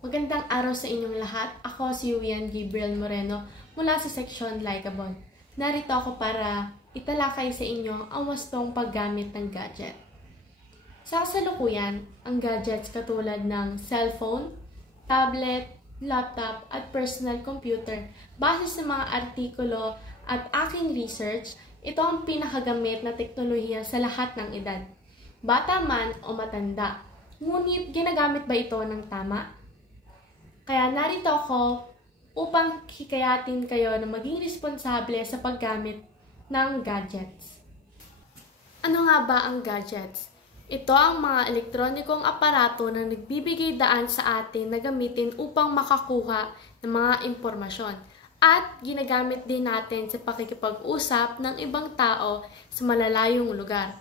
Magandang araw sa inyong lahat. Ako si Yuyan Gabriel Moreno mula sa seksyon Likeable. Narito ako para italakay sa inyo ang wastong paggamit ng gadget. Sa kasalukuyan, ang gadgets katulad ng cellphone, tablet, laptop at personal computer, base sa mga artikulo at aking research, ito ang pinakagamit na teknolohiya sa lahat ng edad, bata man o matanda. Ngunit ginagamit ba ito ng tama? Kaya narito ako upang hikayatin kayo na maging responsable sa paggamit ng gadgets. Ano nga ba ang gadgets? Ito ang mga elektronikong aparato na nagbibigay daan sa atin na gamitin upang makakuha ng mga impormasyon. At ginagamit din natin sa pakikipag-usap ng ibang tao sa malalayong lugar.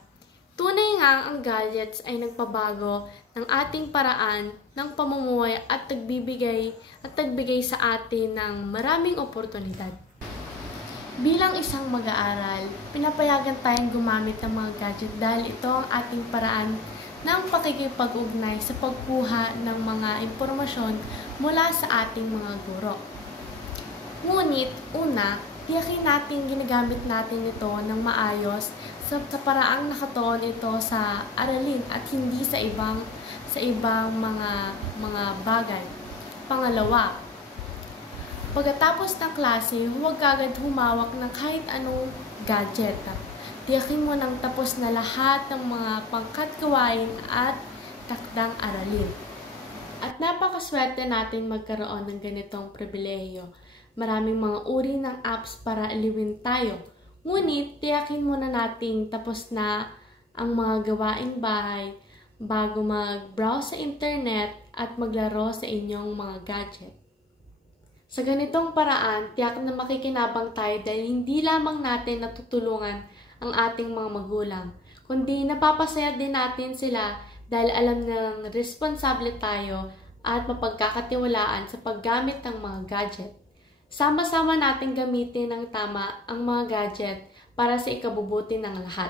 Tunay nga ang gadgets ay nagpabago ng ating paraan ng pamumuhay at nagbigay sa atin ng maraming oportunidad. Bilang isang mag-aaral, pinapayagan tayong gumamit ng mga gadget dahil ito ang ating paraan ng pakikipag-ugnay sa pagkuha ng mga impormasyon mula sa ating mga guro. Ngunit, una, tiyakin natin ginagamit natin ito ng maayos sa paraang nakatuon ito sa aralin at hindi sa ibang mga bagay. Pangalawa, pagkatapos ng klase, huwag agad humawak ng kahit anong gadget. Tiyakin mo nang tapos na lahat ng mga pangkat gawain at takdang aralin. At napakaswerte natin magkaroon ng ganitong pribilehiyo. Maraming mga uri ng apps para aliwin tayo. Ngunit, tiyakin muna nating tapos na ang mga gawaing bahay bago mag-browse sa internet at maglaro sa inyong mga gadget. Sa ganitong paraan, tiyak na makikinabang tayo dahil hindi lamang natin natutulungan ang ating mga magulang, kundi napapasaya din natin sila dahil alam na responsable tayo at mapagkakatiwalaan sa paggamit ng mga gadget. Sama-sama natin gamitin ng tama ang mga gadget para sa ikabubuti ng lahat.